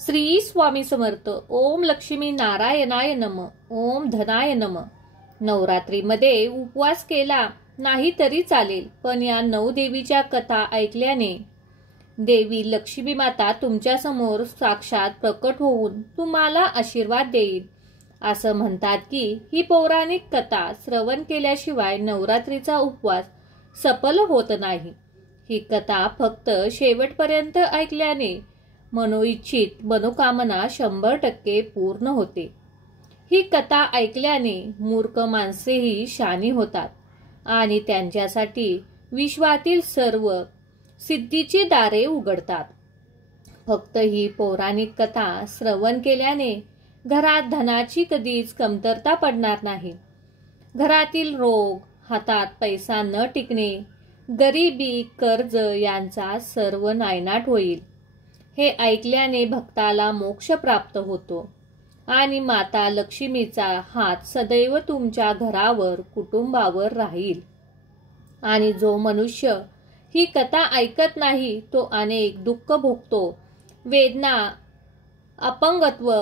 श्री स्वामी समर्थ. ओम लक्ष्मी नारायणाय नम. ओम धनाय नम. नवरात्रीमध्ये उपवास केला नाही तरी चालेल, पण या 9 देवीच्या कथा ऐकल्याने देवी लक्ष्मी माता तुमच्या समोर साक्षात प्रकट होऊन तुम्हाला आशीर्वाद देईल. असं म्हणतात की ही पौराणिक कथा श्रवण केल्याशिवाय नवरात्रीचा उपवास सफल होत नाही. ही कथा फक्त शेवटपर्यंत ऐकल्याने मनोइच्छित मनोकामना 100% पूर्ण होते. ही कथा ऐकल्याने मूर्ख माणसेही शहाणी होतात आणि त्यांच्यासाठी विश्वातील सर्व सिद्धीची दारे उघडतात. फक्त ही पौराणिक कथा श्रवण केल्याने घरात धनाची कधीच कमतरता पडणार नाही. घरातील रोग, हातात पैसा न टिकणे, गरिबी, कर्ज यांचा सर्व नायनाट होईल. हे ऐकल्याने भक्ताला मोक्ष प्राप्त होतो आणि माता लक्ष्मीचा हात सदैव तुमच्या घरावर, कुटुंबावर राहील. आणि जो मनुष्य ही कथा ऐकत नाही तो अनेक दुःख भोगतो, वेदना, अपंगत्व,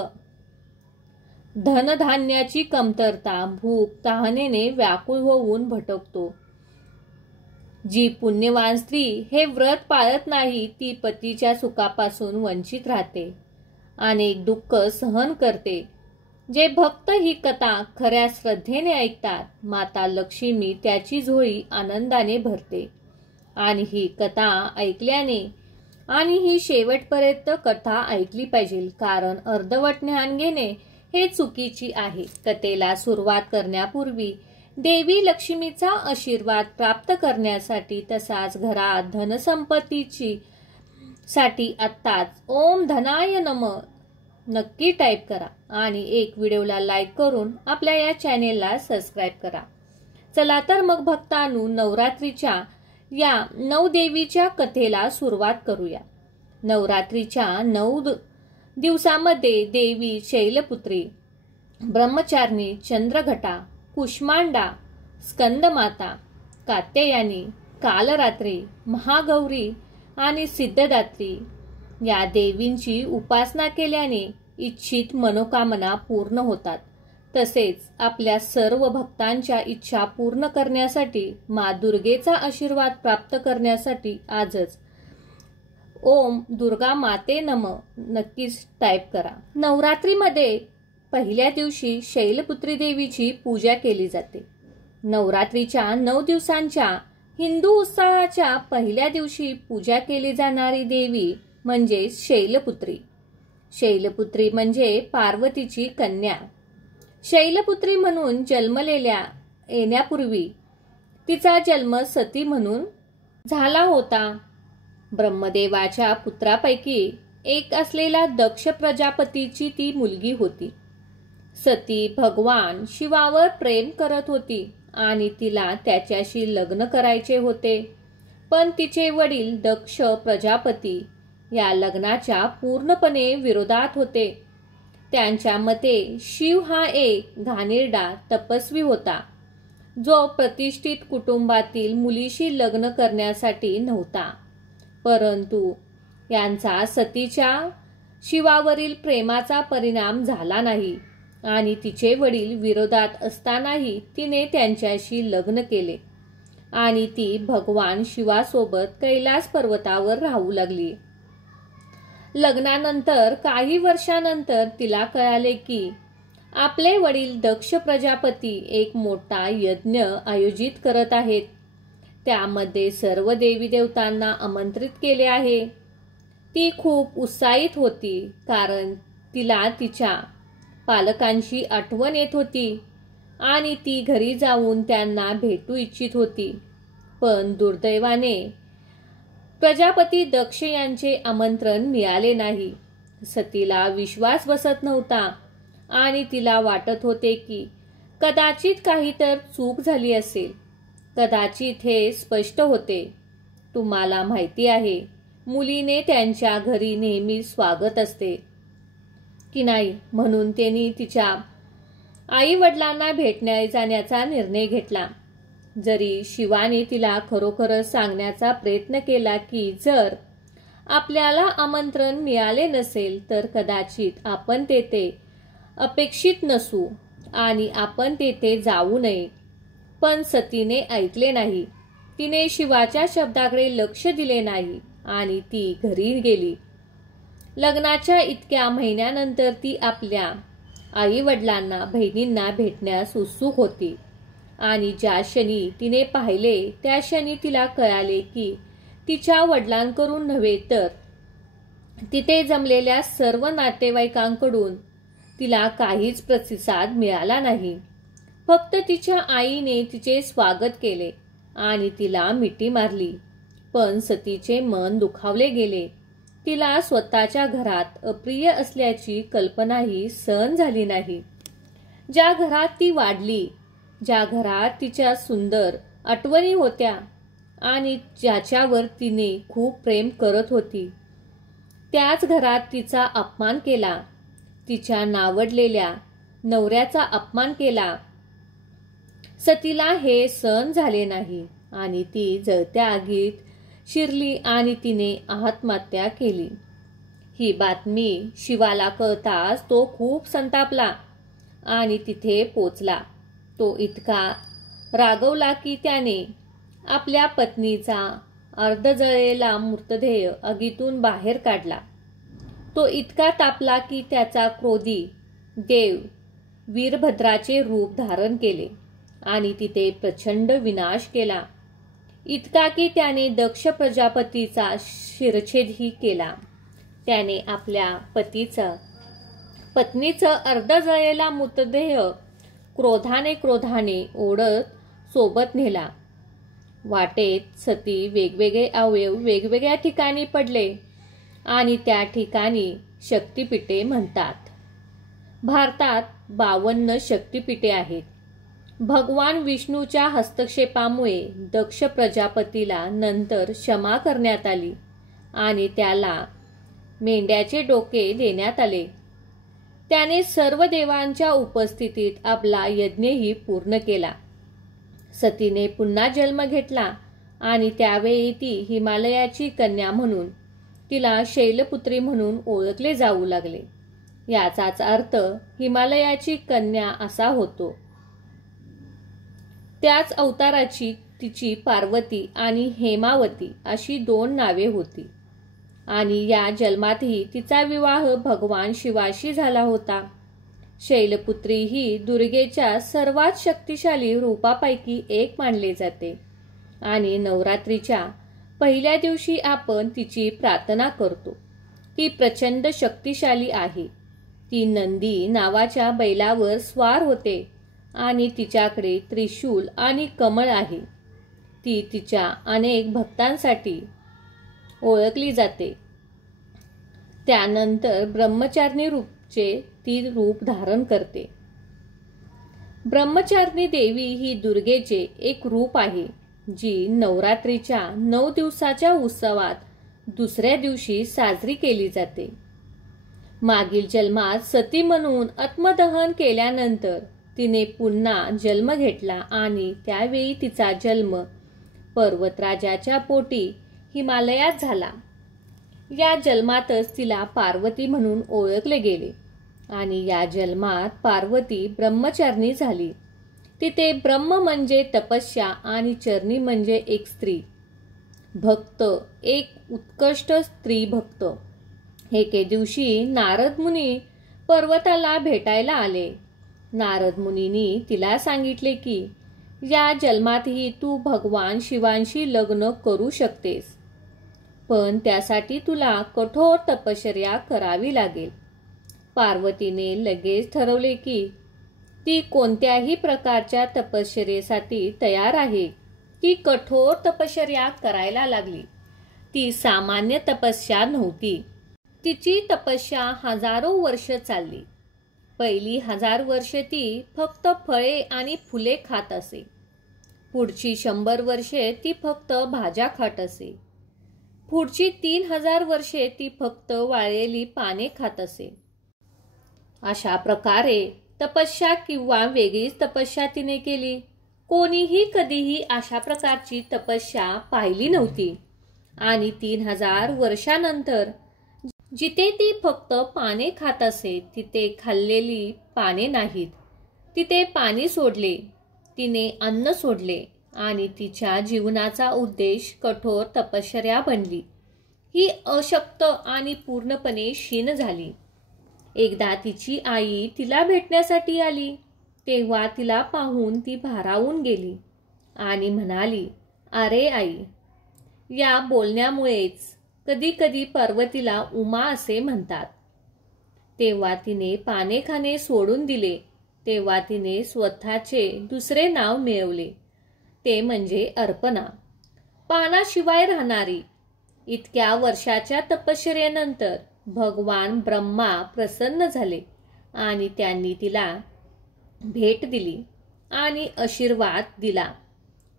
धनधान्याची कमतरता, भूक, तहानेने व्याकुळ होऊन भटकतो. जी पुण्यवान स्त्री हे व्रत पाळत नाही ती पतीच्या सुखापासून वंचित राहते, अनेक दुःख सहन करते. जे भक्त ही कथा खऱ्या श्रद्धेने ऐकतात, माता लक्ष्मी त्याची झोळी आनंदाने भरते. आणि ही कथा ऐकल्याने आणि ही शेवटपर्यंत कथा ऐकली पाहिजे, कारण अर्धवट ज्ञान घेणे हे चुकीची आहे. कथेला सुरुवात करण्यापूर्वी देवी लक्ष्मीचा आशीर्वाद प्राप्त करण्यासाठी तसाच घरात धनसंपत्तीची साठी आत्ताच ओम धनाय नम नक्की टाईप करा आणि एक व्हिडिओला लाईक करून आपल्या या चॅनेलला सबस्क्राईब करा. चला तर मग भक्तांनो, नवरात्रीच्या या 9 देवीच्या कथेला सुरुवात करूया. नवरात्रीच्या 9 दिवसामध्ये देवी शैलपुत्री, ब्रह्मचारिणी, चंद्रघटा, कुष्मांडा, स्कंदमाता, कात्यायनी, कालरात्री, महागौरी आणि सिद्धदात्री या देवींची उपासना केल्याने इच्छित मनोकामना पूर्ण होतात. तसेच आपल्या सर्व भक्तांच्या इच्छा पूर्ण करण्यासाठी माँ दुर्गेचा आशीर्वाद प्राप्त करण्यासाठी आजच ओम दुर्गा माते नम नक्कीच टाईप करा. नवरात्रीमध्ये पहिल्या दिवशी शैलपुत्री देवीची पूजा केली जाते. नवरात्रीच्या 9 दिवसांच्या हिंदू उत्सवाच्या पहिल्या दिवशी पूजा केली जाणारी देवी म्हणजे शैलपुत्री. शैलपुत्री म्हणजे पार्वतीची कन्या. शैलपुत्री म्हणून जन्मलेल्या येण्यापूर्वी तिचा जन्म सती म्हणून झाला होता. ब्रह्मदेवाच्या पुत्रापैकी एक असलेला दक्ष प्रजापतीची ती मुलगी होती. सती भगवान शिवावर प्रेम करत होती आणि तिला त्याच्याशी लग्न करायचे होते, पण तिचे वडील दक्ष प्रजापती या लग्नाच्या पूर्णपणे विरोधात होते. त्यांच्या मते शिव हा एक घाणेरडा तपस्वी होता, जो प्रतिष्ठित कुटुंबातील मुलीशी लग्न करण्यासाठी नव्हता. परंतु यांचा सतीच्या शिवावरील प्रेमाचा परिणाम झाला नाही आणि तिचे वडील विरोधात असतानाही तिने त्यांच्याशी लग्न केले आणि ती भगवान शिवासोबत कैलास पर्वतावर राहू लागली. लग्नानंतर काही वर्षानंतर तिला कळाले की आपले वडील दक्ष प्रजापती एक मोठा यज्ञ आयोजित करत आहेत. त्यामध्ये सर्व देवी देवतांना आमंत्रित केले आहे. ती खूप उत्साहित होती, कारण तिला तिच्या पालकांची आठवण येत होती आणि ती घरी जाऊन त्यांना भेटू इच्छित होती. पण दुर्दैवाने प्रजापती दक्ष यांचे आमंत्रण मिळाले नाही. सतीला विश्वास बसत नव्हता आणि तिला वाटत होते की कदाचित काही तर चूक झाली असेल. कदाचित हे स्पष्ट होते. तुम्हाला माहिती आहे, मुलीने त्यांच्या घरी नेहमी स्वागत असते की नाही, म्हणून त्यांनी तिच्या आई वडिलांना भेटण्या जाण्याचा निर्णय घेतला. जरी शिवाने तिला खरोखरच सांगण्याचा प्रयत्न केला की जर आपल्याला आमंत्रण मिळाले नसेल तर कदाचित आपण तेथे अपेक्षित नसू आणि आपण तेथे जाऊ नये. पण सतीने ऐकले नाही. तिने शिवाच्या शब्दाकडे लक्ष दिले नाही आणि ती घरी गेली. लग्नाच्या इतक्या महिन्यानंतर ती आपल्या आई वडिलांना बहिणींना भेटण्यास उत्सुक होती आणि ज्या क्षणी तिने पाहिले त्या क्षणी तिला कळाले की तिच्या वडिलांकडून नव्हे तर तिथे जमलेल्या सर्व नातेवाईकांकडून तिला काहीच प्रतिसाद मिळाला नाही. फक्त तिच्या आईने तिचे स्वागत केले आणि तिला मिठी मारली. पण सतीचे मन दुखावले गेले. तिला स्वतःच्या घरात अप्रिय असल्याची कल्पनाही सहन झाली नाही. ज्या घरात ती वाढली, ज्या घरात तिच्या सुंदर आठवणी होत्या आणि ज्याच्यावर तिने खूप प्रेम करत होती, त्याच घरात तिचा अपमान केला. तिच्या नावडलेल्या नवऱ्याचा अपमान केला. सतीला हे सहन झाले नाही आणि ती जळत्या आगीत शिरली आणि तिने आत्महत्या केली. ही बातमी शिवाला कळताच तो खूप संतापला आणि तिथे पोचला. तो इतका रागवला की त्याने आपल्या पत्नीचा अर्धजळलेला मृतदेह आगीतून बाहेर काढला. तो इतका तापला की त्याचा क्रोधी देव वीरभद्राचे रूप धारण केले आणि तिथे प्रचंड विनाश केला. इतका की त्याने दक्ष प्रजापतीचा शिरच्छेदही केला. त्याने आपल्या पत्नीचा अर्धजळलेला मृतदेह क्रोधाने ओढत सोबत नेला. वाटेत सती वेगवेगळे अवयव वेगवेगळ्या ठिकाणी पडले आणि त्या ठिकाणी शक्तिपीठे म्हणतात. भारतात 52 शक्तिपीठे आहेत. भगवान विष्णूच्या हस्तक्षेपामुळे दक्ष प्रजापतीला नंतर क्षमा करण्यात आली आणि त्याला मेंढ्याचे डोके देण्यात आले. त्याने सर्व देवांच्या उपस्थितीत आपला यज्ञही पूर्ण केला. सतीने पुन्हा जन्म घेतला आणि त्यावेळी ती हिमालयाची कन्या म्हणून तिला शैलपुत्री म्हणून ओळखले जाऊ लागले. याचाच अर्थ हिमालयाची कन्या असा होतो. त्याच अवताराची तिची पार्वती आणि हेमावती अशी 2 नावे होती आणि या जन्मातही तिचा विवाह भगवान शिवाशी झाला होता. शैलपुत्री ही दुर्गेच्या सर्वात शक्तिशाली रूपापैकी एक मानले जाते आणि नवरात्रीच्या पहिल्या दिवशी आपण तिची प्रार्थना करतो. ती प्रचंड शक्तिशाली आहे. ती नंदी नावाच्या बैलावर स्वार होते आणि तिच्याकडे त्रिशूल आणि कमळ आहे. ती तिच्या अनेक भक्तांसाठी ओळखली जाते. त्यानंतर ब्रह्मचारिणी रूपचे ती रूप धारण करते. ब्रह्मचारिणी देवी ही दुर्गेचे एक रूप आहे जी नवरात्रीच्या 9 दिवसाच्या उत्सवात दुसऱ्या दिवशी साजरी केली जाते. मागील जन्मात सती म्हणून आत्मदहन केल्यानंतर तिने पुन्हा जन्म घेतला आणि त्यावेळी तिचा जन्म पर्वतराजाच्या पोटी हिमालयात झाला. या जन्मातच तिला पार्वती म्हणून ओळखले गेले आणि या जन्मात पार्वती ब्रह्मचारिणी झाली. तिथे ब्रह्म म्हणजे तपस्या आणि चरणी म्हणजे एक स्त्री भक्त, एक उत्कृष्ट स्त्री भक्त. एके दिवशी नारद मुनी पर्वताला भेटायला आले. नारद मुनींनी तिला सांगितले की या जन्मातही तू भगवान शिवांशी लग्न करू शकतेस, पण त्यासाठी तुला कठोर तपश्चर्या करावी लागेल. पार्वतीने लगेच ठरवले की ती कोणत्याही प्रकारच्या तपश्चर्येसाठी तयार आहे. ती कठोर तपश्चर्या करायला लागली. ती सामान्य तपस्या नव्हती. तिची तपस्या हजारो वर्ष चालली. पहिली 1000 वर्षे ती फक्त फळे आणि फुले खात असे. पुढची 100 वर्षे ती फक्त भाज्या खात असे. पुढची 3000 वर्षे ती फक्त वाळलेली पाने खात असे. अशा प्रकारे तपस्या किंवा वेगळीच तपस्या तिने केली. कोणीही कधीही अशा प्रकारची तपस्या पाहिली नव्हती आणि 3000 वर्षानंतर जिथे ती फक्त पाने खात असे तिथे खाल्लेली पाने नाहीत, तिथे पाणी सोडले, तिने अन्न सोडले आणि तिच्या जीवनाचा उद्देश कठोर तपश्चर्या बनली. ही अशक्त आणि पूर्णपणे क्षीण झाली. एकदा तिची आई तिला भेटण्यासाठी आली तेव्हा तिला पाहून ती भारावून गेली आणि म्हणाली, "अरे आई." या बोलण्यामुळेच कधीकधी पार्वतीला उमा असे म्हणतात. तेव्हा तिने पाने खाणे सोडून दिले. तेव्हा तिने स्वतःचे दुसरे नाव मिळवले, ते म्हणजे अर्पणा, पानाशिवाय राहणारी. इतक्या वर्षाच्या तपश्चर्येनंतर भगवान ब्रह्मा प्रसन्न झाले आणि त्यांनी तिला भेट दिली आणि आशीर्वाद दिला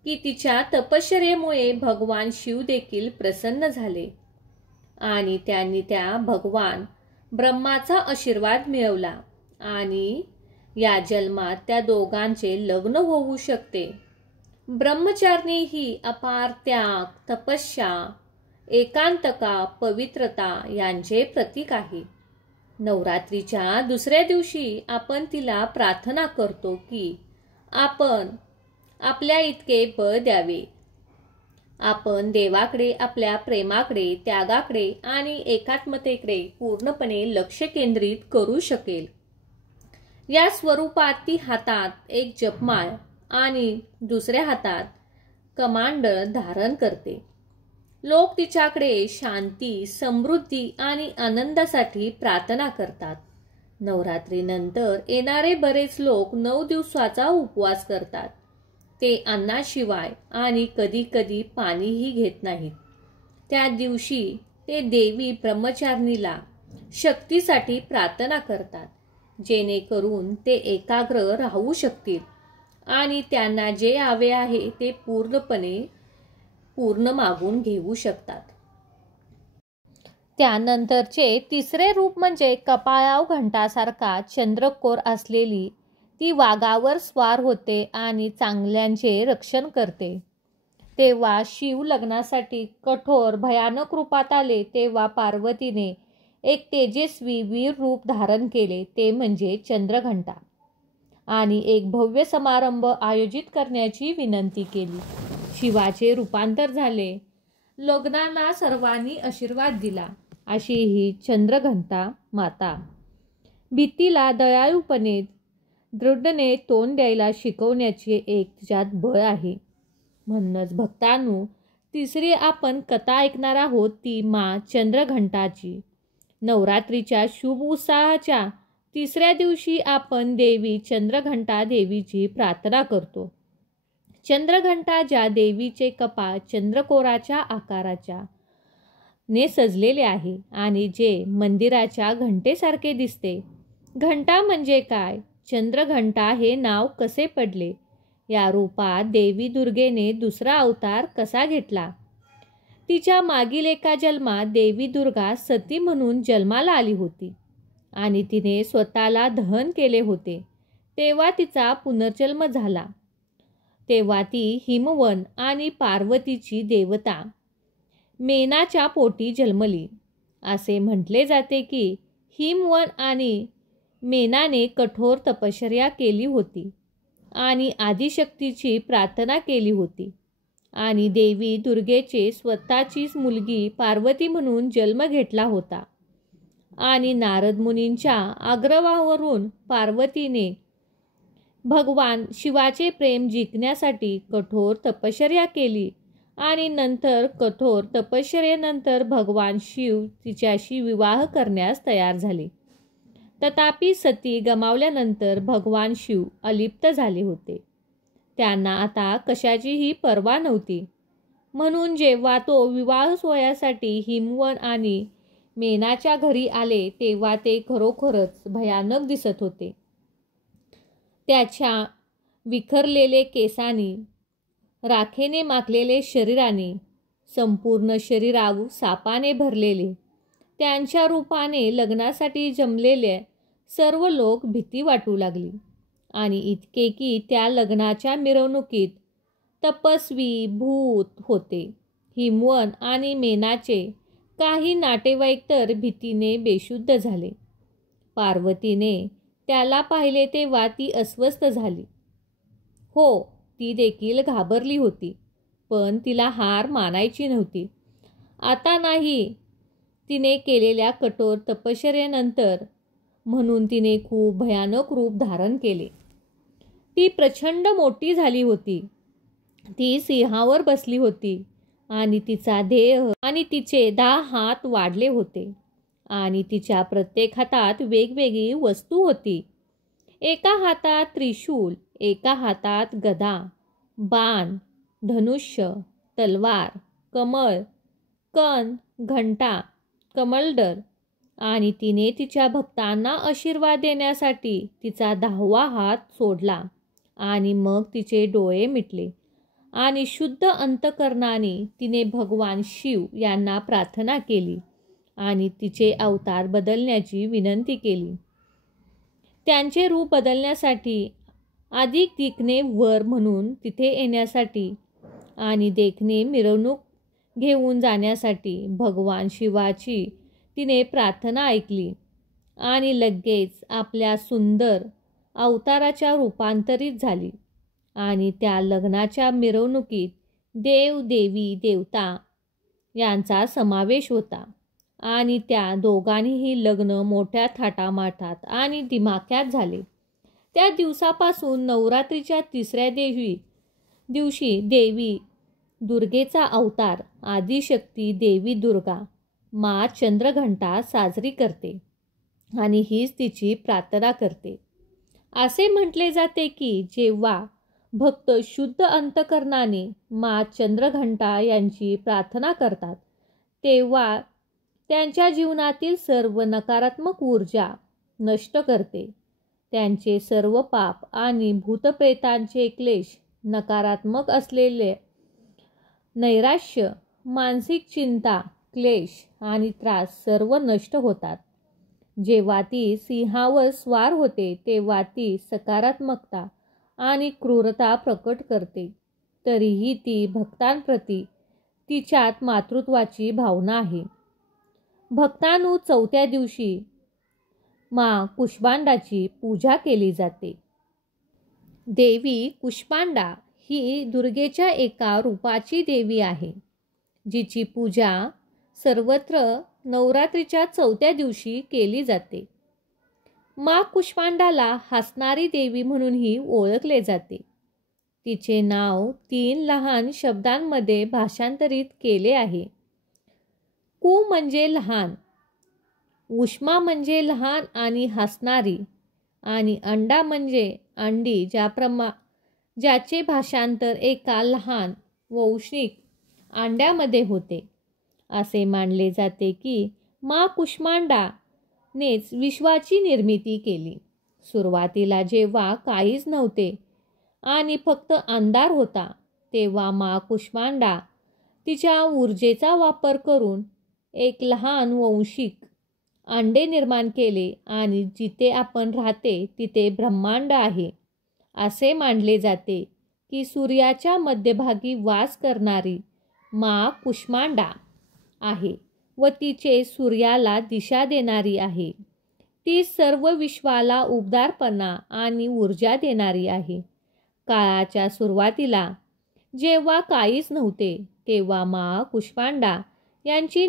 की तिच्या तपश्चर्येमुळे भगवान शिव देखील प्रसन्न झाले आणि त्यांनी त्या भगवान ब्रह्माचा आशीर्वाद मिळवला आणि या जन्मात त्या दोघांचे लग्न होऊ शकते. ब्रह्मचारिणी ही अपार त्याग, तपस्या, एकांतता, पवित्रता यांचे प्रतीक आहे. नवरात्रीच्या दुसऱ्या दिवशी आपण तिला प्रार्थना करतो की आपण आपल्या इतके बळ द्यावे. आपण देवाकडे आपल्या प्रेमाकडे, त्यागाकडे आणि एकात्मतेकडे पूर्णपणे लक्ष केंद्रित करू शकेल. या स्वरूपात ती हातात एक जपमाळ आणि दुसऱ्या हातात कमांडल धारण करते. लोक तिच्याकडे शांती, समृद्धी आणि आनंदासाठी प्रार्थना करतात. नवरात्रीनंतर येणारे बरेच लोक 9 दिवसाचा उपवास करतात. ते अन्नाशिवाय आणि कधीकधी पाणीही घेत नाहीत. त्या दिवशी ते देवी ब्रह्मचारिणीला शक्तीसाठी प्रार्थना करतात, जेणेकरून ते एकाग्र राहू शकतील आणि त्यांना जे हवे आहे ते पूर्ण मागून घेऊ शकतात. त्यानंतरचे तिसरे रूप म्हणजे कपाळावर घंटासारखा चंद्रकोर असलेली ती वाघावर स्वार होते आणि चांगल्यांचे रक्षण करते. तेव्हा शिव लग्नासाठी कठोर भयानक रूपात आले तेव्हा पार्वतीने एक तेजस्वी वीर रूप धारण केले, ते म्हणजे चंद्रघंटा, आणि एक भव्य समारंभ आयोजित करण्याची विनंती केली. शिवाचे रूपांतर झाले. लग्नाला सर्वांनी आशीर्वाद दिला. अशी ही चंद्रघंटा माता भीतीला दयाळूपणे, दृढने तोंड द्यायला शिकवण्याचे एक तिच्यात बळ आहे. म्हणूनच भक्तांनो, तिसरी आपण कथा ऐकणार आहोत ती मा चंद्रघंटाची. नवरात्रीच्या शुभ उत्साहाच्या तिसऱ्या दिवशी आपण देवी चंद्रघंटा देवीची प्रार्थना करतो. चंद्रघंटा ज्या देवीचे कपाळ चंद्रकोराच्या आकाराच्या ने सजलेले आहे आणि जे मंदिराच्या घंटेसारखे दिसते. घंटा म्हणजे काय? चंद्रघंटा हे नाव कसे पडले? या रूपात देवी दुर्गेने दुसरा अवतार कसा घेतला? तिच्या मागील एका जन्मात देवी दुर्गा सती म्हणून जन्माला आली होती आणि तिने स्वतःला दहन केले होते. तेव्हा तिचा पुनर्जन्म झाला. तेव्हा ती हिमवन आणि पार्वतीची देवता मेनाच्या पोटी जन्मली. असे म्हटले जाते की हिमवन आणि मेनाने कठोर तपश्चर्या केली होती आणि आदिशक्तीची प्रार्थना केली होती आणि देवी दुर्गेचे स्वतःचीच मुलगी पार्वती म्हणून जन्म घेतला होता. आणि नारद मुनींच्या आग्रहावरून पार्वतीने भगवान शिवाचे प्रेम जिंकण्यासाठी कठोर तपश्चर्या केली आणि नंतर कठोर तपश्चर्येनंतर भगवान शिव तिच्याशी विवाह करण्यास तयार झाले. तथापि सती गमावल्यानंतर भगवान शिव अलिप्त झाले होते. त्यांना आता कशाचीही पर्वा नव्हती. म्हणून जेव्हा तो विवाह सोहळ्यासाठी हिमवन आणि मेनाच्या घरी आले तेव्हा ते खरोखरच भयानक दिसत होते. त्याच्या विखरलेले केसांनी, राखेने माखलेले शरीराने, संपूर्ण शरीरावर सापाने भरलेले, त्यांच्या रूपाने लग्नासाठी जमलेले सर्व लोक भीती वाटू लागली. आणि इतके की त्या लग्नाच्या मिरवणुकीत तपस्वी, भूत होते हिमवन आणि मेनाचे काही नातेवाईक तर भीतीने बेशुद्ध झाले. पार्वतीने त्याला पाहिले तेव्हा ती अस्वस्थ झाली. हो, ती देखील घाबरली होती, पण तिला हार मानायची नव्हती. आता नाही, तिने केलेल्या कठोर तपश्चर्येनंतर. म्हणून तिने खूप भयानक रूप धारण केले. ती प्रचंड मोठी झाली होती. ती सिंहावर बसली होती आणि तिचा देह आणि तिचे 10 हात वाढले होते आणि तिच्या प्रत्येक हातात वेगवेगळी वस्तू होती. एका हातात त्रिशूल, एका हातात गदा, बाण, धनुष्य, तलवार, कमळ, कण, घंटा, कमंडल. आणि तिने तिच्या भक्तांना आशीर्वाद देण्यासाठी तिचा 10वा हात सोडला आणि मग तिचे डोळे मिटले आणि शुद्ध अंतकरणाने तिने भगवान शिव यांना प्रार्थना केली आणि तिचे अवतार बदलण्याची विनंती केली. त्यांचे रूप बदलण्यासाठी, अधिक देखणे वर म्हणून तिथे येण्यासाठी आणि देखणे मिरवणूक घेऊन जाण्यासाठी भगवान शिवाची तिने प्रार्थना ऐकली आणि लगेच आपल्या सुंदर अवताराच्या रूपांतरित झाली. आणि त्या लग्नाच्या मिरवणुकीत देव, देवी, देवता यांचा समावेश होता आणि त्या दोघांनीही लग्न मोठ्या थाटामाटात आणि दिमाक्यात झाले. त्या दिवसापासून नवरात्रीच्या 3ऱ्या दिवशी देवी दुर्गेचा अवतार आदिशक्ती देवी दुर्गा मा चंद्रघंटा साजरी करते आणि हीच तिची प्रार्थना करते. असे म्हटले जाते की जेव्हा भक्त शुद्ध अंतकरणाने मा चंद्रघंटा यांची प्रार्थना करतात तेव्हा त्यांच्या जीवनातील सर्व नकारात्मक ऊर्जा नष्ट करते. त्यांचे सर्व पाप आणि भूतप्रेतांचे क्लेश, नकारात्मक असलेले नैराश्य, मानसिक चिंता, क्लेश आणि त्रास सर्व नष्ट होतात. जेव्हा ती सिंहावर स्वार होते तेव्हा ती सकारात्मकता आणि क्रूरता प्रकट करते. तरीही ती भक्तांप्रती तिच्यात मातृत्वाची भावना आहे. भक्तांनो, 4थ्या दिवशी मा कुष्मांडाची पूजा केली जाते. देवी कुष्मांडा ही दुर्गेच्या एका रूपाची देवी आहे, जिची पूजा सर्वत्र नवरात्रीच्या 4थ्या दिवशी केली जाते. मा कुष्मांडाला हसणारी देवी म्हणूनही ओळखले जाते. तिचे नाव 3 लहान शब्दांमध्ये भाषांतरित केले आहे. कु म्हणजे लहान, उष्मा म्हणजे लहान आणि हसणारी, आणि अंडा म्हणजे अंडी, ज्याचे भाषांतर एका लहान वंशिक अंड्यामध्ये होते. असे मानले जाते की मा कुष्मांडानेच विश्वाची निर्मिती केली. सुरुवातीला जेव्हा काहीच नव्हते आणि फक्त अंधार होता तेव्हा मा कुष्मांडा तिच्या ऊर्जेचा वापर करून एक लहान वंशिक अंडे निर्माण केले आणि जिथे आपण राहते तिथे ब्रह्मांड आहे. असे मानले जाते की सूर्याच्या मध्यभागी वास करणारी मा कुष्मांडा आहे व तिचे सूर्याला दिशा देणारी आहे. ती सर्व विश्वाला उबदारपणा आणि ऊर्जा देणारी आहे. काळाच्या सुरुवातीला जेव्हा काहीच नव्हते तेव्हा मा कुष्मांडा यांची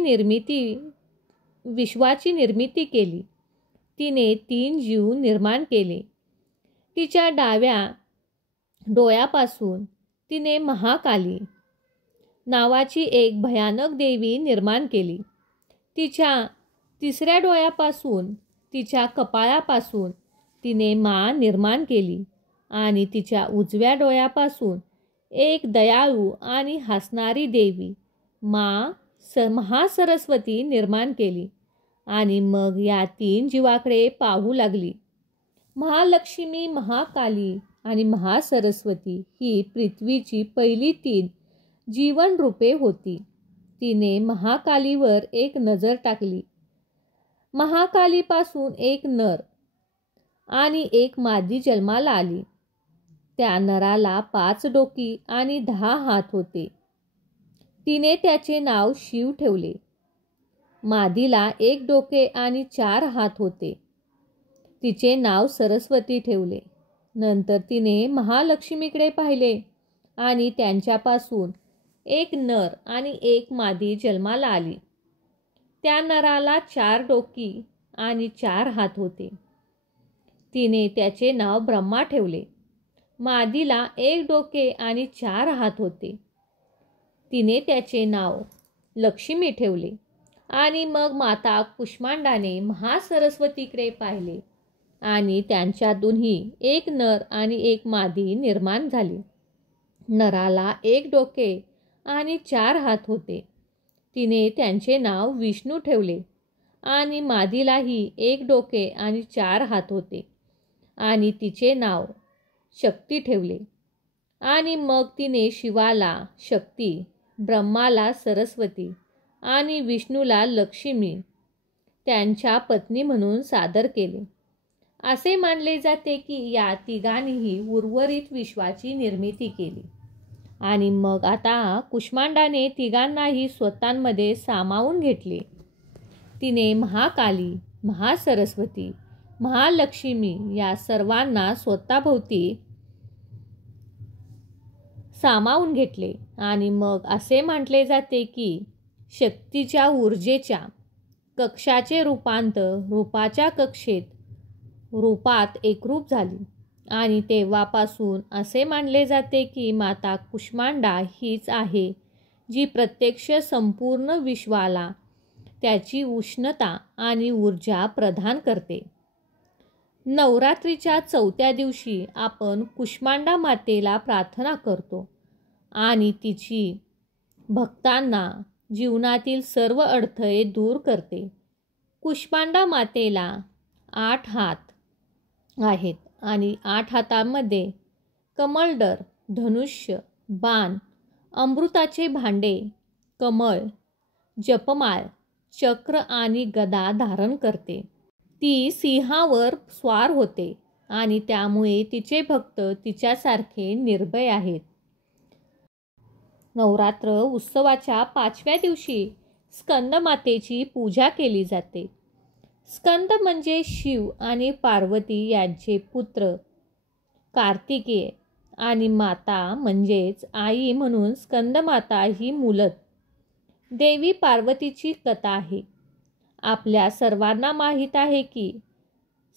विश्वाची निर्मिती केली. तिने 3 जीव निर्माण केले. तिच्या डाव्या डोळ्यापासून तिने महाकाली नावाची एक भयानक देवी निर्माण केली. तिच्या 3ऱ्या डोळ्यापासून, तिच्या कपाळापासून तिने मा निर्माण केली आणि तिच्या उजव्या डोळ्यापासून एक दयाळू आणि हसणारी देवी महासरस्वती निर्माण केली आणि मग या 3 जीवाकडे पाहू लागली. महालक्ष्मी, महाकाली आणि महासरस्वती ही पृथ्वीची पहिली 3 जीवन रूपे होती. तिने महाकालीवर एक नजर टाकली. महाकालीपासून एक नर आणि एक मादी जन्माला आली. त्या नराला 5 डोकी आणि 10 हात होते. तिने त्याचे नाव शिव ठेवले. मादीला 1 डोके आणि 4 हात होते. तिचे नाव सरस्वती ठेवले. नंतर तिने महालक्ष्मीकडे पाहिले आणि त्यांच्यापासून 1 नर आणि 1 मादी जन्माला आली. त्या नराला 4 डोकी आणि 4 हात होते. तिने त्याचे नाव ब्रह्मा ठेवले. मादीला 1 डोके आणि 4 हात होते. तिने त्याचे नाव लक्ष्मी ठेवले. आणि मग माता कुष्मांडाने महासरस्वतीकडे पाहिले आणि त्यांच्यातूनही 1 नर आणि 1 मादी निर्माण झाली. नराला 1 डोके आणि 4 हात होते. तिने त्यांचे नाव विष्णू ठेवले. आणि मादीलाही 1 डोके आणि 4 हात होते आणि तिचे नाव शक्ती ठेवले. आणि मग तिने शिवाला शक्ती, ब्रह्माला सरस्वती आणि विष्णूला लक्ष्मी त्यांच्या पत्नी म्हणून सादर केले. असे मानले जाते की या तिघांनीही उर्वरित विश्वाची निर्मिती केली. आणि मग आता कुष्मांडाने तिघांनाही स्वतःमध्ये सामावून घेतले. तिने महाकाली, महासरस्वती, महालक्ष्मी या सर्वांना स्वतःभोवती सामावून घेतले. आणि मग असे म्हटले जाते की शक्तीच्या ऊर्जेच्या कक्षाचे रूपांतर रूपाच्या कक्षेत रूपात एकरूप झाली. आणि तेव्हापासून असे मानले जाते की माता कुष्मांडा हीच आहे जी प्रत्यक्ष संपूर्ण विश्वाला त्याची उष्णता आणि ऊर्जा प्रदान करते. नवरात्रीच्या 4थ्या दिवशी आपण कुष्मांडा मातेला प्रार्थना करतो आणि तिची भक्तांना जीवनातील सर्व अडथळे दूर करते. कुष्मांडा मातेला 8 हात आहेत आणि 8 हातांमध्ये कमलदर, धनुष्य, बाण, अमृताचे भांडे, कमळ, जपमाळ, चक्र आणि गदा धारण करते. ती सिंहावर स्वार होते आणि त्यामुळे तिचे भक्त तिच्यासारखे निर्भय आहेत. नवरात्र उत्सवाच्या 5व्या दिवशी स्कंदमातेची पूजा केली जाते. स्कंद म्हणजे शिव आणि पार्वती यांचे पुत्र कार्तिकेय आणि माता म्हणजेच आई म्हणून स्कंदमाता ही मूलत देवी पार्वतीची कथा आहे. आपल्या सर्वांना माहीत आहे की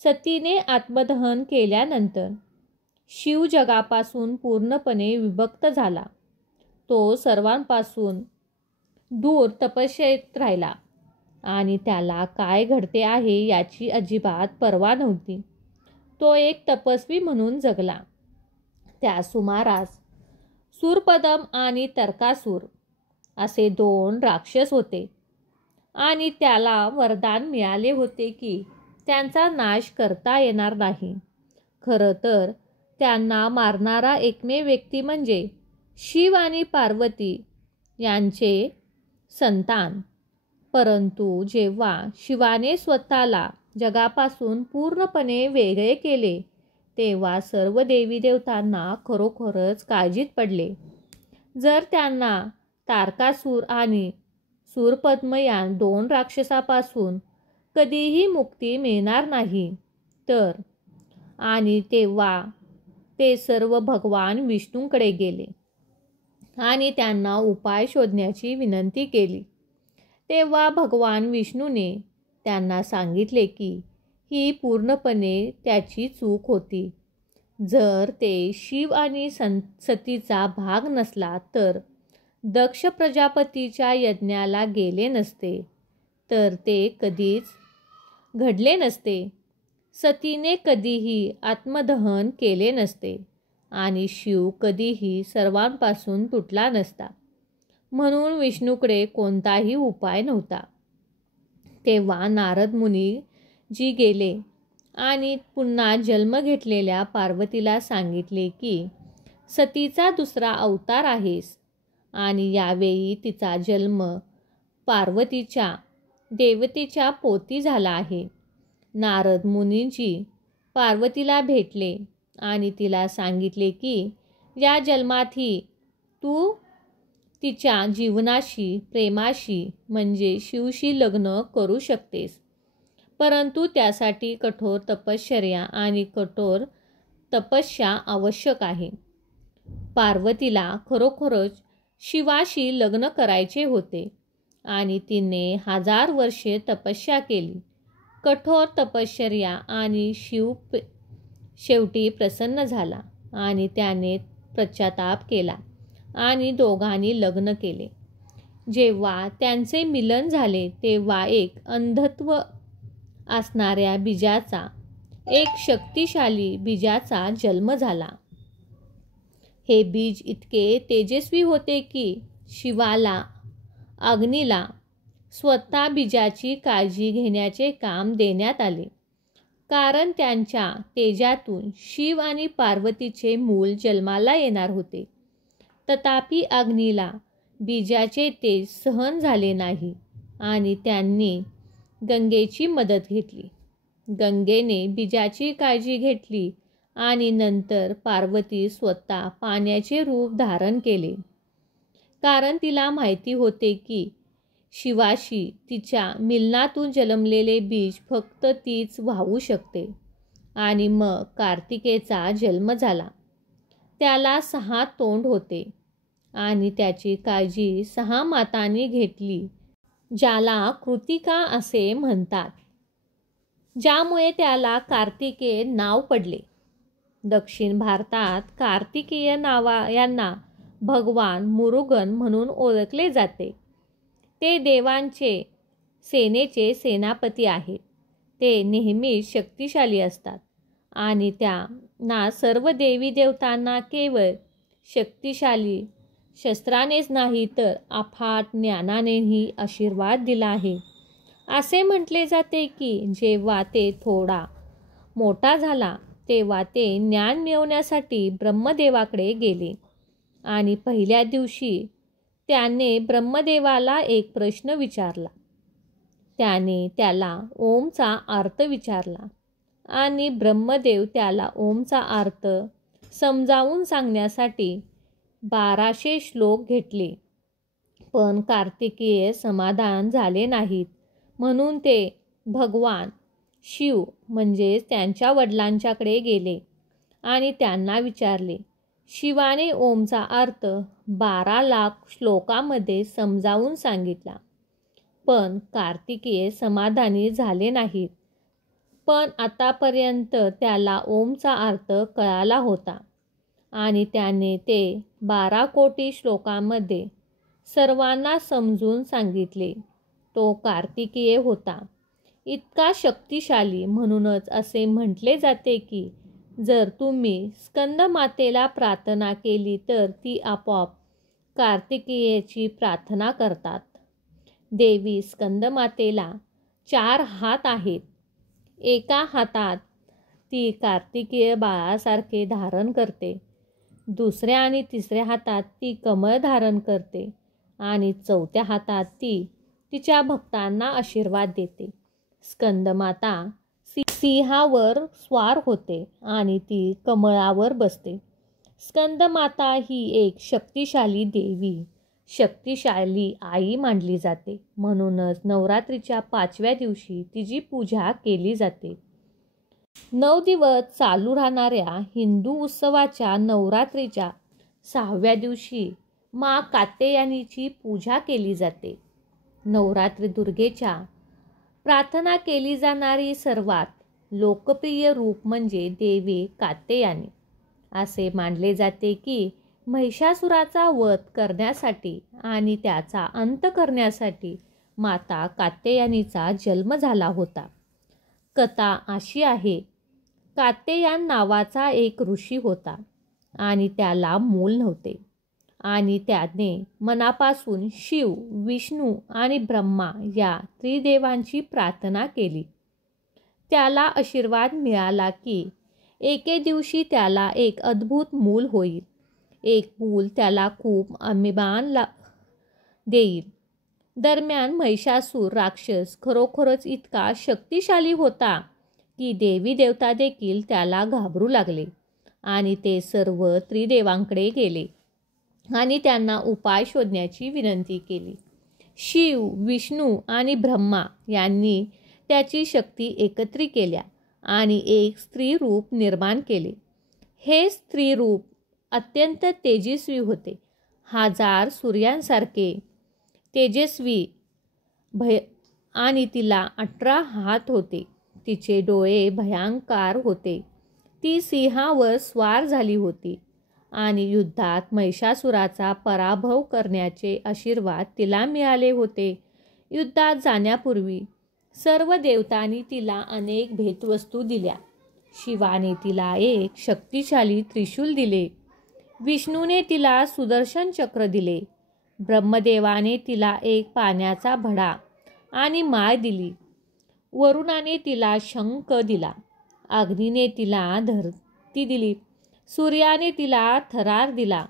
सतीने आत्मदहन केल्यानंतर शिव जगापासून पूर्णपणे विभक्त झाला. तो सर्वांपासून दूर तपश्चर्येत राहिला आणि त्याला काय घडते आहे याची अजिबात पर्वा नव्हती. तो एक तपस्वी म्हणून जगला. त्या सुमारास सूरपदम आणि तर्कासूर असे 2 राक्षस होते आणि त्याला वरदान मिळाले होते की त्यांचा नाश करता येणार नाही. खरं तर त्यांना मारणारा एकमेव व्यक्ती म्हणजे शिव आणि पार्वती यांचे संतान. परंतु जेव्हा शिवाने स्वतःला जगापासून पूर्णपणे वेगळे केले तेव्हा सर्व देवी देवतांना खरोखरच काळजीत पडले. जर त्यांना तारकासूर आणि सूरपद्म या 2 राक्षसापासून कधीही मुक्ती मिळणार नाही तर. आणि तेव्हा ते सर्व भगवान विष्णूंकडे गेले आणि त्यांना उपाय शोधण्याची विनंती केली. तेव्हा भगवान विष्णूने त्यांना सांगितले की ही पूर्णपणे त्याची चूक होती. जर ते शिव आणि सतीचा भाग नसला तर दक्ष प्रजापतीच्या यज्ञाला गेले नसते तर ते कधीच घडले नसते. सतीने कधीही आत्मदहन केले नसते आणि शिव कधीही सर्वांपासून तुटला नसता. म्हणून विष्णूकडे कोणताही उपाय नव्हता. तेव्हा नारद मुनी जी गेले आणि पुन्हा जन्म घेतलेल्या पार्वतीला सांगितले की सतीचा दुसरा अवतार आहेस आणि यावेळी तिचा जन्म पार्वतीच्या देवतेच्या पोटी झाला आहे. नारद मुनींची पार्वतीला भेटले आणि तिला सांगितले की या जन्मातही तू तिच्या जीवनाशी, प्रेमाशी म्हणजे शिवशी लग्न करू शकतेस. परंतु त्यासाठी कठोर तपश्चर्या आणि कठोर तपस्या आवश्यक आहे. पार्वतीला खरोखरच शिवाशी लग्न करायचे होते आणि तिने 1000 वर्षे तपस्या केली. कठोर तपश्चर्या आणि शिव शेवटी प्रसन्न झाला आणि त्याने पश्चाताप केला आणि दोघांनी लग्न केले. जेव्हा त्यांचे मिलन झाले तेव्हा एक अंधत्व असणाऱ्या बीजाचा, एक शक्तिशाली बीजाचा जन्म झाला. हे बीज इतके तेजस्वी होते की शिवाला, अग्नीला स्वतः बीजाची काळजी घेण्याचे काम देण्यात आले, कारण त्यांच्या तेजातून शिव आणि पार्वतीचे मूल जन्माला येणार होते. तथापि अग्नीला बीजाचे तेज सहन झाले नाही आणि त्यांनी गंगेची मदत घेतली. गंगेने बीजाची काळजी घेतली आणि नंतर पार्वती स्वतः पाण्याचे रूप धारण केले, कारण तिला माहिती होते की शिवाशी तिच्या मिलनातून जन्मलेले बीज फक्त तीच वाहू शकते. आणि मग कार्तिकेचा जन्म झाला. त्याला 6 तोंड होते आणि त्याची काळजी 6 मातांनी घेतली, ज्याला कृतिका असे म्हणतात, ज्यामुळे त्याला कार्तिकेय नाव पडले. दक्षिण भारतात कार्तिकेय यांना भगवान मुरुगन म्हणून ओळखले जाते. ते देवांचे सेनेचे सेनापती आहेत. ते नेहमीच शक्तिशाली असतात आणि त्यांना सर्व देवी देवतांना केवळ शक्तिशाली शस्त्रानेच नाही तर अफाट ज्ञानानेही आशीर्वाद दिला आहे. असे म्हटले जाते की जेव्हा ते थोडा मोठा झाला तेव्हा ते ज्ञान मिळवण्यासाठी ब्रह्मदेवाकडे गेले आणि पहिल्या दिवशी त्याने ब्रह्मदेवाला एक प्रश्न विचारला. त्याने त्याला ओमचा अर्थ विचारला आणि ब्रह्मदेव त्याला ओमचा अर्थ समजावून सांगण्यासाठी 1200 श्लोक घेतले. पण कार्तिकेय समाधान झाले नाहीत, म्हणून ते भगवान शिव म्हणजेच त्यांच्या वडिलांच्याकडे गेले आणि त्यांना विचारले. शिवाने ओमचा अर्थ 12 लाख श्लोकामध्ये समजावून सांगितला. पण कार्तिकेय समाधानी झाले नाहीत. पण आतापर्यंत त्याला ओमचा अर्थ कळाला होता आणि त्याने ते 12 कोटी श्लोकांमध्ये सर्वांना समजून सांगितले. तो कार्तिकेय होता, इतका शक्तिशाली. म्हणूनच असे म्हटले जाते की जर तुम्ही स्कंदमातेला प्रार्थना केली तर ती आपोआप कार्तिकेयाची प्रार्थना करतात. देवी स्कंदमातेला 4 हात आहेत. एका हातात ती कार्तिकेय बाळासारखे धारण करते, दुसऱ्या आणि तिसऱ्या हातात ती कमळ धारण करते आणि चौथ्या हातात ती तिच्या भक्तांना आशीर्वाद देते. स्कंदमाता सिंहावर स्वार होते आणि ती कमळावर बसते. स्कंदमाता ही एक शक्तिशाली देवी, शक्तिशाली आई मानली जाते. म्हणूनच नवरात्रीच्या 5व्या दिवशी तिची पूजा केली जाते. 9 दिवस चालू राहणाऱ्या हिंदू उत्सवाच्या नवरात्रीच्या 6व्या दिवशी माँ कात्यायनीची पूजा केली जाते. नवरात्री दुर्गेच्या प्रार्थना केली जाणारी सर्वात लोकप्रिय रूप म्हणजे देवी कात्यायनी. असे मानले जाते की महिषासुराचा वध करण्यासाठी आणि त्याचा अंत करण्यासाठी माता कात्यायनीचा जन्म झाला होता. कथा अशी आहे, कात्यायन नावाचा एक ऋषी होता आणि त्याला मूल नव्हते आणि त्याने मनापासून शिव, विष्णू आणि ब्रह्मा या त्रिदेवांची प्रार्थना केली. त्याला आशीर्वाद मिळाला की एके दिवशी त्याला एक अद्भुत मूल होईल. एक मूल त्याला खूप अभिमान देईल. दरम्यान महिषासूर राक्षस खरोखरच इतका शक्तिशाली होता की देवी देवता देखील त्याला घाबरू लागले आणि ते सर्व त्रिदेवांकडे गेले आणि त्यांना उपाय शोधण्याची विनंती केली. शिव, विष्णू आणि ब्रह्मा यांनी त्याची शक्ती एकत्रित केल्या आणि एक स्त्री रूप निर्माण केले. हे स्त्री रूप अत्यंत तेजस्वी होते. 1000 सूर्यांसारखे तेजस्वी आणि तिला 18 हात होते. तिचे डोळे भयंकर होते. ती सिंहावर स्वार झाली होती आणि युद्धात महिषासुराचा पराभव करण्याचे आशीर्वाद तिला मिळाले होते. युद्धात जाण्यापूर्वी सर्व देवतांनी तिला अनेक भेटवस्तू दिल्या. शिवाने तिला एक शक्तिशाली त्रिशूल दिले. विष्णूने तिला सुदर्शन चक्र दिले. ब्रह्मदेवाने तिला एक पाण्याचा भडा आणि माळ दिली. वरुणाने तिला शंख दिला. अग्नीने तिला धरती दिली. सूर्याने तिला थरार दिला.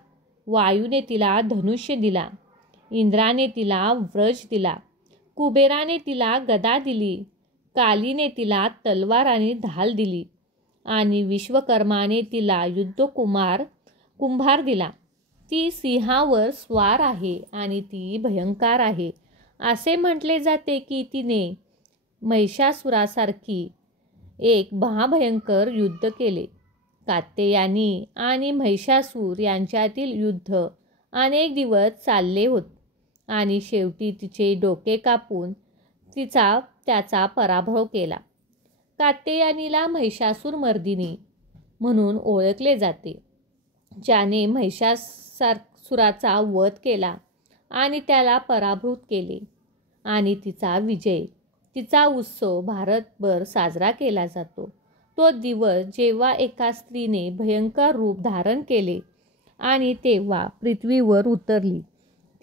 वायूने तिला धनुष्य दिला. इंद्राने तिला व्रज दिला. कुबेराने तिला गदा दिली. कालीने तिला तलवार आणि ढाल दिली आणि विश्वकर्माने तिला कुंभार दिला. ती सिंहावर स्वार आहे आणि ती भयंकर आहे. असे म्हटले जाते की तिने महिषासुरासारखी एक महाभयंकर युद्ध केले. कात्यायनी आणि महिषासूर यांच्यातील युद्ध अनेक दिवस चालले होते आणि शेवटी तिचे डोके कापून त्याचा पराभव केला. कात्यायनीला महिषासूर मर्दिनी म्हणून ओळखले जाते, ज्याने महिषासुराचा वध केला आणि त्याला पराभूत केले. आणि तिचा उत्सव भारतभर साजरा केला जातो. तो दिवस जेव्हा एका स्त्रीने भयंकर रूप धारण केले आणि तेव्हा पृथ्वीवर उतरली.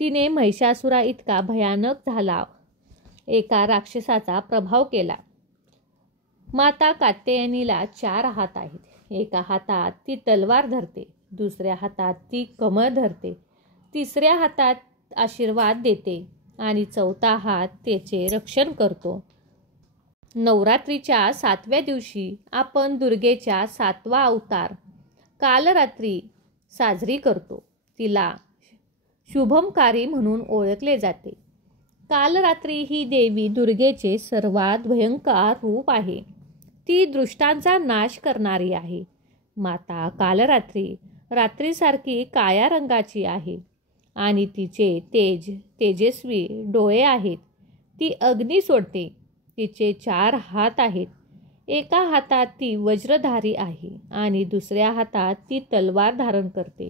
तिने महिषासुरा इतका भयानक झाला एका राक्षसाचा प्रभाव केला. माता कात्यायनीला 4 हात आहेत. एका हातात ती तलवार धरते, दुसऱ्या हातात ती कमळ धरते, तिसऱ्या हातात आशीर्वाद देते आणि चौथा हात त्याचे रक्षण करतो. नवरात्रीच्या 7व्या दिवशी आपण दुर्गेचा 7वा अवतार कालरात्री साजरी करतो. तिला शुभमकारी म्हणून ओळखले जाते. कालरात्री ही देवी दुर्गेचे सर्वात भयंकर रूप आहे. ती दुष्टांचा नाश करणारी आहे. माता कालरात्री रात्रीसारखी काळ्या रंगाची आहे आणि तिचे तेजस्वी डोळे आहेत. ती अग्नी सोडते. तिचे 4 हात आहेत. एका हातात ती वज्रधारी आहे आणि दुसऱ्या हातात ती तलवार धारण करते.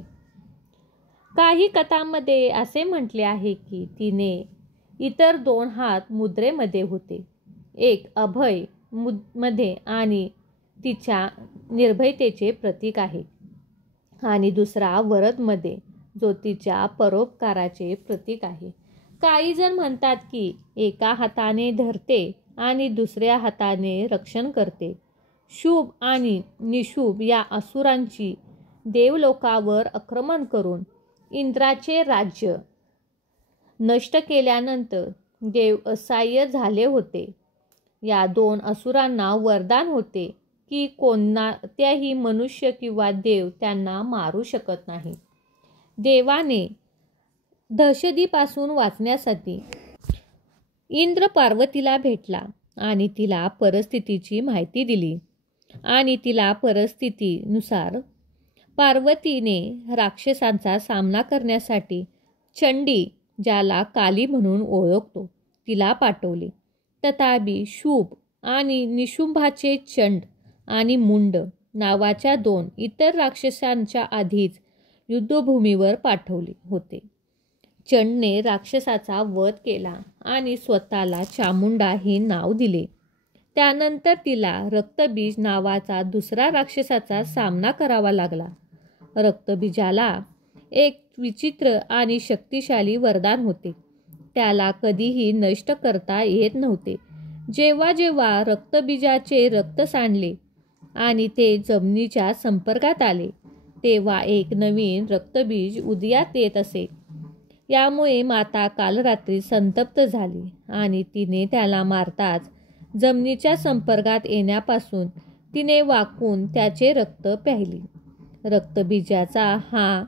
काही कथांमध्ये असे म्हटले आहे की तिने इतर 2 हात मुद्रेमध्ये होते, एक अभय मध्ये आणि तिच्या निर्भयतेचे प्रतीक आहे आणि दुसरा वरदमध्ये, जो तिच्या परोपकाराचे प्रतीक आहे. काही जण म्हणतात की एका हाताने धरते आणि दुसऱ्या हाताने रक्षण करते. शुभ आणि निशुभ या असुरांची देवलोकावर आक्रमण करून इंद्राचे राज्य नष्ट केल्यानंतर देव असहाय्य झाले होते. या 2 असुरांना वरदान होते की कोणत्याही मनुष्य किंवा देव त्यांना मारू शकत नाही. देवाने दहशतीपासून वाचण्यासाठी इंद्र पार्वतीला भेटला आणि तिला परिस्थितीची माहिती दिली आणि तिला परिस्थितीनुसार पार्वतीने राक्षसांचा सामना करण्यासाठी चंडी, ज्याला काली म्हणून ओळखतो, तिला पाठवले. तथापि शुभ आणि निशुंभाचे चंड आणि मुंड नावाच्या 2 इतर राक्षसांच्या आधीच युद्धभूमीवर पाठवले होते. चंडने राक्षसाचा वध केला आणि स्वतःला चामुंडा हे नाव दिले. त्यानंतर तिला रक्तबीज नावाचा दुसरा राक्षसाचा सामना करावा लागला. रक्तबीजाला एक विचित्र आणि शक्तिशाली वरदान होते. त्याला कधीही नष्ट करता येत नव्हते. जेव्हा रक्तबीजाचे रक्त सांडले आणि ते जमिनीच्या संपर्कात आले, तेव्हा एक नवीन रक्तबीज उदयास येत असे. यामुळे माता कालरात्री संतप्त झाली आणि तिने त्याला मारताच जमिनीच्या संपर्कात येण्यापासून तिने वाकून त्याचे रक्त प्यायले. रक्तबीजाचा हा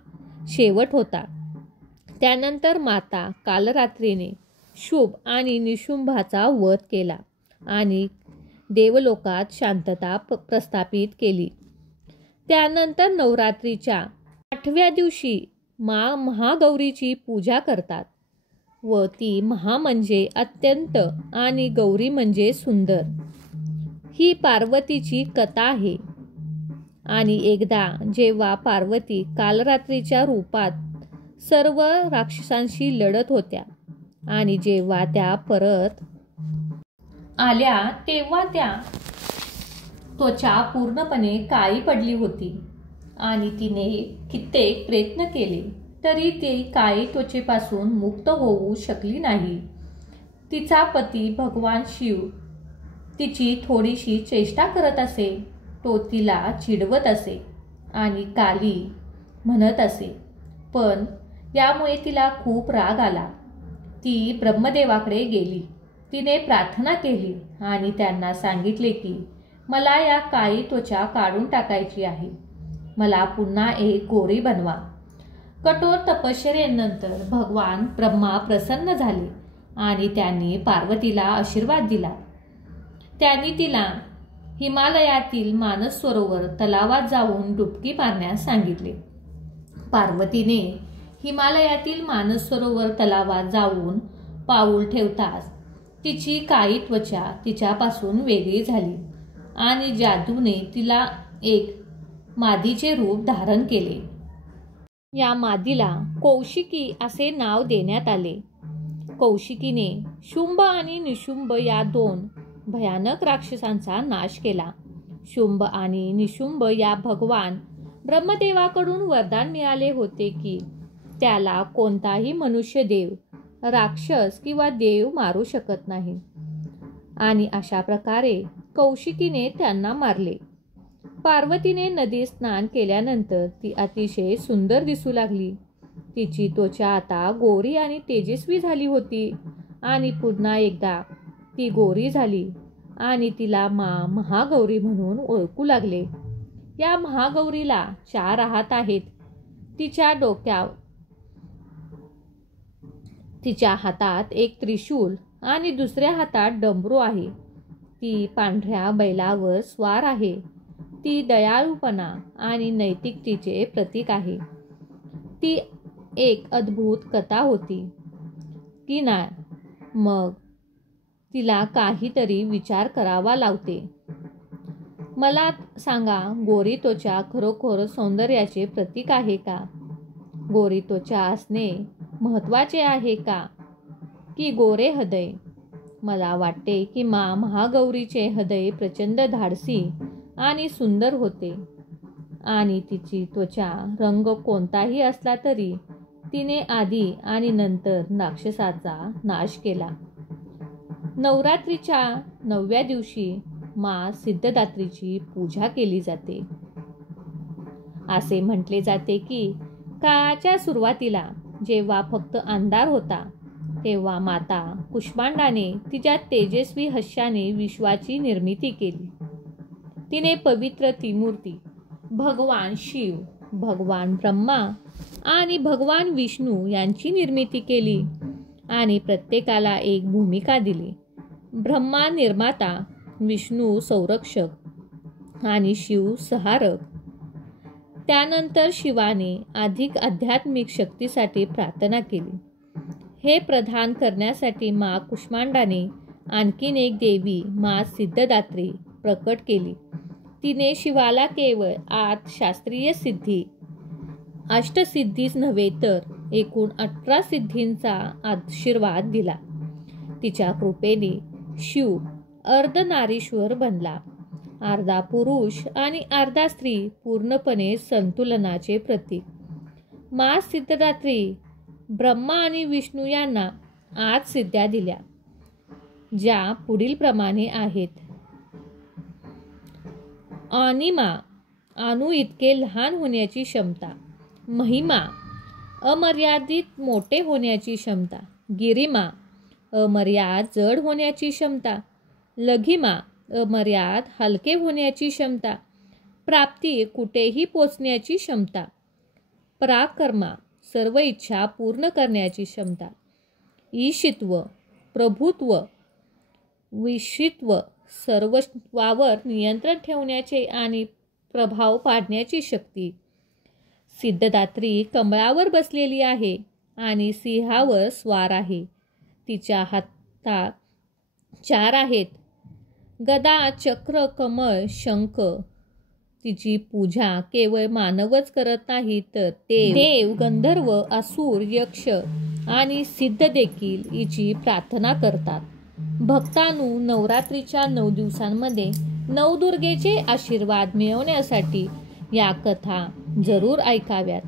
शेवट होता. त्यानंतर माता कालरात्रीने शुभ आणि निशुंभाचा वध केला आणि देवलोकात शांतता प्रस्थापित केली. त्यानंतर नवरात्रीच्या 8व्या दिवशी महागौरीची पूजा करतात व ती महा म्हणजे अत्यंत आणि गौरी म्हणजे सुंदर. ही पार्वतीची कथा आहे. आणि एकदा जेव्हा पार्वती कालरात्रीच्या रूपात सर्व राक्षसांशी लढत होत्या आणि जेव्हा त्या परत आल्या तेव्हा त्या त्वचा पूर्णपणे काळी पडली होती आणि तिने कित्येक प्रयत्न केले तरी ती काळी त्वचेपासून मुक्त होऊ शकली नाही. तिचा पती भगवान शिव तिची थोडीशी चेष्टा करत असे. तो तिला चिडवत असे आणि काली म्हणत असे, पण यामुळे तिला खूप राग आला. ती ब्रह्मदेवाकडे गेली. तिने प्रार्थना केली आणि त्यांना सांगितले की मला या काळी त्वचा काढून टाकायची आहे. मला पुन्हा एक गोरी बनवा. कठोर तपश्चर्येनंतर भगवान ब्रह्मा प्रसन्न झाले आणि त्यांनी पार्वतीला आशीर्वाद दिला. त्यांनी तिला हिमालयातील मानस सरोवर तलावात जाऊन डुबकी मारण्यास सांगितले. पार्वतीने हिमालयातील मानस सरोवर तलावात जाऊन पाऊल ठेवताच तिची काळी त्वचा तिच्यापासून वेगळी झाली आणि जादूने तिला एक मादीचे रूप धारण केले. या मादीला कौशिकी असे नाव देण्यात आले. कौशिकीने शुंभ आणि निशुंभ या 2 भयानक राक्षसांचा नाश केला. शुंभ आणि निशुंभ या भगवान ब्रह्मदेवाकडून वरदान मिळाले होते की त्याला कोणताही मनुष्य देव, राक्षस किंवा देव मारू शकत नाही. आणि अशा प्रकारे कौशिकीने त्यांना मारले. पार्वतीने नदीत स्नान केल्यानंतर ती अतिशय सुंदर दिसू लागली. तिची त्वचा आता गोरी आणि तेजस्वी झाली होती आणि पुन्हा एकदा ती गोरी झाली आणि तिला महागौरी म्हणून ओळखू लागले. या महागौरीला 4 हात आहेत. तिच्या हातात एक त्रिशूल आणि दुसऱ्या हातात डमरू आहे. ती पांढऱ्या बैलावर स्वार आहे. ती दयाळूपणा आणि नैतिकतेचे प्रतीक आहे. ती एक अद्भुत कथा होती की नाही? मग तिला काहीतरी विचार करावा लावते. मला सांगा, गोरी त्वचा खरोखर सौंदर्याचे प्रतीक आहे का? गोरी त्वचा असणे महत्त्वाचे आहे का की गोरे हृदय? मला वाटते की महागौरीचे हृदय प्रचंड धाडसी आणि सुंदर होते आणि तिची त्वचा रंग कोणताही असला तरी तिने आधी आणि नंतर राक्षसाचा नाश केला. नवरात्रीच्या 9व्या दिवशी सिद्धदात्रीची पूजा केली जाते. असे म्हटले जाते की काळाच्या सुरुवातीला जेव्हा फक्त अंधार होता तेव्हा माता कुष्मांडाने तिच्या तेजस्वी हास्याने विश्वाची निर्मिती केली. तिने पवित्र त्रिमूर्ती भगवान शिव, भगवान ब्रह्मा आणि भगवान विष्णू यांची निर्मिती केली आणि प्रत्येकाला एक भूमिका दिली. ब्रह्मा निर्माता, विष्णू संरक्षक आणि शिव संहारक. त्यानंतर शिवाने अधिक आध्यात्मिक शक्तीसाठी प्रार्थना केली. हे प्रदान करण्यासाठी कुष्मांडाने आणखीन एक देवी सिद्धदात्री प्रकट केली. तिने शिवाला केवळ 8 शास्त्रीय सिद्धी, अष्टसिद्धीच नव्हे तर एकूण 18 सिद्धींचा आशीर्वाद दिला. तिच्या कृपेने शिव अर्धनारीश्वर बनला. अर्धा पुरुष आणि अर्धा स्त्री, पूर्णपणे संतुलनाचे प्रतीक. सिद्धदात्री ब्रह्मा आणि विष्णू यांना 8 सिद्ध्या दिल्या, ज्या पुढील प्रमाणे आहेत. अनिमा, अणु इतके लहान होण्याची क्षमता. महिमा, अमर्यादित मोठे होण्याची क्षमता. गिरिमा, अमर्याद जड होण्याची क्षमता. लघिमा, अमर्याद हलके होण्याची क्षमता. प्राप्ती, कुठेही पोचण्याची क्षमता. पराक्रमा, सर्व इच्छा पूर्ण करण्याची क्षमता, ईशित्व, प्रभुत्व, विशित्व, सर्वस्वावर नियंत्रण ठेवण्याचे आणि प्रभाव पाडण्याची शक्ती. सिद्धदात्री कमळावर बसलेली आहे आणि सिंहावर स्वार आहे. तिच्या हातात 4 आहेत: गदा, चक्र, कमळ, शंख. तिची पूजा केवळ मानवच करत नाही तर देव, गंधर्व, असुर, यक्ष आणि सिद्ध देखील हिची प्रार्थना करतात. भक्तांनो, नवरात्रीच्या 9 दिवसांमध्ये नवदुर्गेचे आशीर्वाद मिळवण्यासाठी या कथा जरूर ऐकाव्यात.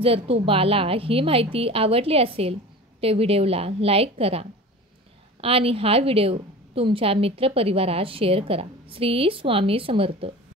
जर तुम्हाला ही माहिती आवडली असेल तर व्हिडिओला लाईक करा आणि हा व्हिडिओ तुमच्या मित्रपरिवारात शेअर करा. श्री स्वामी समर्थ.